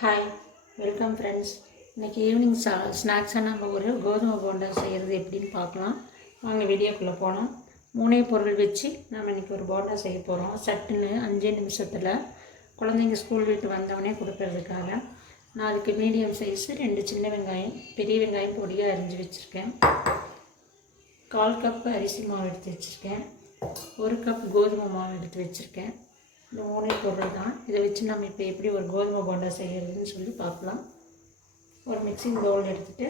Hi welcome friends இன்றைக்கி evening சா ஸ்நாக்ஸாக நம்ம ஒரு கோதுமை போண்டா செய்கிறது எப்படின்னு பார்க்கலாம். வாங்க வீடியோக்குள்ளே போனோம் மூணே பொருள் வச்சு நம்ம இன்றைக்கி ஒரு போண்டா செய்ய போகிறோம் சட்டுன்னு அஞ்சே நிமிஷத்தில். குழந்தைங்க ஸ்கூல் விட்டு வந்தவொடனே கொடுக்கறதுக்காக நான் அதுக்கு மீடியம் சைஸு ரெண்டு சின்ன வெங்காயம் பெரிய வெங்காயம் பொடியாக அரிஞ்சு வச்சுருக்கேன். கால் கப் அரிசி மாவு எடுத்து வச்சுருக்கேன். ஒரு கப் கோதுமை மாவு எடுத்து வச்சுருக்கேன். இந்த மூணே பொருள் தான். இதை வச்சு நம்ம இப்போ எப்படி ஒரு கோதுமை போண்டா செய்கிறதுன்னு சொல்லி பார்க்கலாம். ஒரு மிக்சிங் பவுல் எடுத்துகிட்டு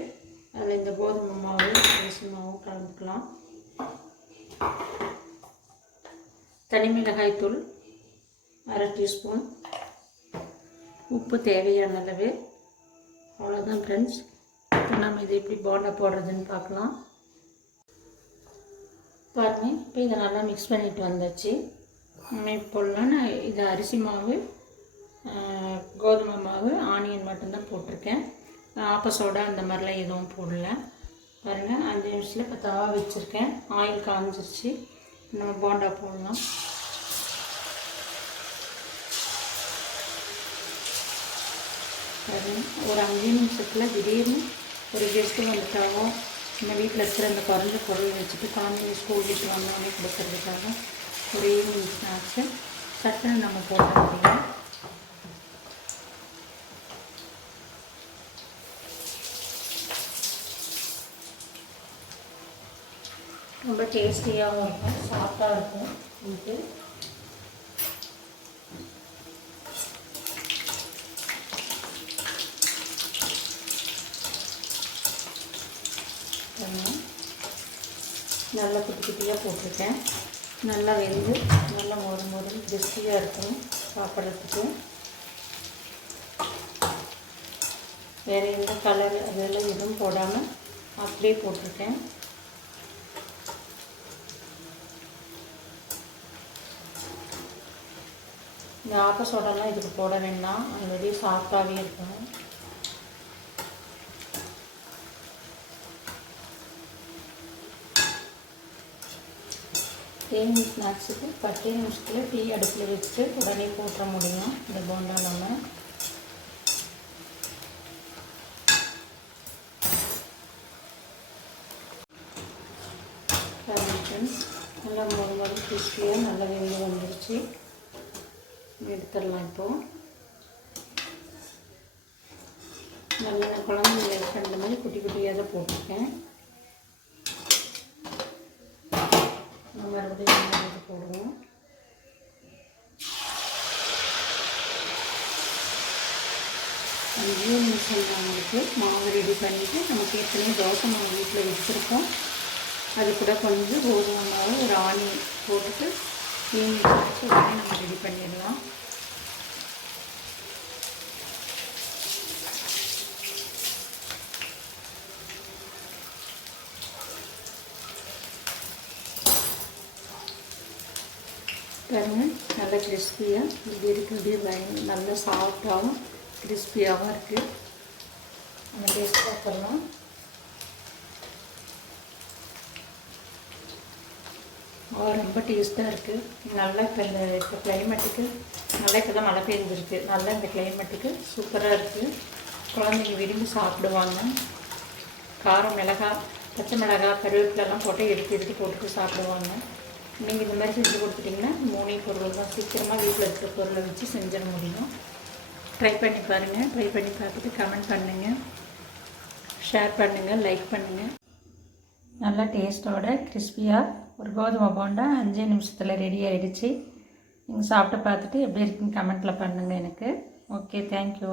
அதில் இந்த கோதுமை மாவு அரிசி மாவும் கலந்துக்கலாம். தனி மிளகாய் தூள் அரை டீஸ்பூன். உப்பு தேவையான அளவு. அவ்வளோதான் ஃப்ரெண்ட்ஸ் இப்போ நம்ம இதை எப்படி போண்டா போடுறதுன்னு பார்க்கலாம். பாருங்கள் இப்போ இதை நல்லா மிக்ஸ் பண்ணிட்டு வந்தாச்சு. இப்போல்லாம் நான் இது அரிசி மாவு கோதுமை மாவு ஆனியன் மட்டும்தான் போட்டிருக்கேன். ஆப்பசோடா அந்த மாதிரிலாம் எதுவும் போடல. பாருங்கள் அஞ்சு நிமிஷத்தில் இப்போ தவா வச்சுருக்கேன். ஆயில் காஞ்சிருச்சு. நம்ம போண்டா போடலாம். ஒரு அஞ்சு நிமிஷத்தில் திடீர்னு ஒரு கெஸ்ட்டு வந்துட்டாவோ இந்த வீட்டில் இருக்கிற அந்த குறைஞ்ச பொருள் வச்சுட்டு குழந்தைங்க ஸ்கூல் விட்டு வந்தோடனே கொடுக்கறதுக்காக ஒரு ஈவினிங் ஸ்நாக்ஸு சட்டுன்னு நம்ம போட முடியும் ரொம்ப டேஸ்டியாகவும் இருக்கும். சாஃப்டாக இருக்கும். இது. நல்லா குட்டி குட்டியாக போட்டிருக்கேன். நல்லா வெந்து நல்லா மொறு மொறு கிறிஸ்பியாக இருக்கும் சாப்பிட்றதுக்கு வேறு எந்த கலர் அதெல்லாம் எதுவும் போடாமல் அப்படியே போட்டிருக்கேன். இந்த ஆப்ப சோடாலாம் இதுக்கு போட வேண்டாம். ஆல்ரெடி சாஃப்டாகவே இருக்கும் தேனி ஸ்நாக்ஸுக்கு பத்தே நிமிஷத்தில் டீ அடுப்பில் வச்சு உடனே போட்டுற முடியும். இந்த போண்டா நம்ம. நல்லா மொறு மொறு கிறிஸ்பியாக நல்லா வெந்து வந்துருச்சு. எடுத்துடலாம் இப்போது நல்லா குழந்தைங்க லைக் பண்ணுற மாதிரி குட்டி குட்டியாக தான் போட்டிருக்கேன். நம்ம மறுபடியும் எடுத்து போடுவோம். அஞ்சு நிமிஷம் நம்மளுக்கு மாவு ரெடி பண்ணிவிட்டு நமக்கு ஏற்கனவே தோசை நம்ம வீட்டில் வச்சுருக்கோம். அது கூட கொஞ்சம் கோதுமை மாவு ஒரு ஆணி போட்டுட்டு தீனி வச்சு உடனே நம்ம ரெடி பண்ணிடலாம். பாருங்க நல்லா கிறிஸ்பியாக இது இருக்கிறது பயங்க நல்லா சாஃப்டாகவும் கிறிஸ்பியாகவும் இருக்குது நம்ம டேஸ்ட் பார்த்துடலாம். ரொம்ப டேஸ்ட்டாக இருக்குது நல்லா இப்போ இந்த இப்போ கிளைமேட்டுக்கு நல்லா இப்போ தான் மழை பெய்ஞ்சிருக்கு நல்லா இந்த கிளைமேட்டுக்கு சூப்பராக இருக்குது குழந்தைங்க விரும்பி சாப்பிடுவாங்க. காரம் மிளகாய் பச்சை மிளகாய் கருவேப்பிலெல்லாம் போட்டு எடுத்து எடுத்து போட்டு சாப்பிடுவாங்க. நீங்கள் இந்த மாதிரி செஞ்சு கொடுத்துட்டிங்கன்னா மூணே பொருள் தான். சீக்கிரமாக வீட்டில் இருக்கிற பொருளை வச்சு செஞ்சிட முடியும். ட்ரை பண்ணி பாருங்கள் ட்ரை பண்ணி பார்த்துட்டு கமெண்ட் பண்ணுங்கள் ஷேர் பண்ணுங்கள் லைக் பண்ணுங்கள் நல்லா டேஸ்ட்டோட கிறிஸ்பியாக ஒரு கோதுமை போண்டா அஞ்சே நிமிஷத்தில் ரெடி ஆகிடுச்சு நீங்கள் சாப்பிட்டு பார்த்துட்டு எப்படி இருக்குன்னு கமெண்ட்டில் பண்ணுங்கள் எனக்கு. Okay thank you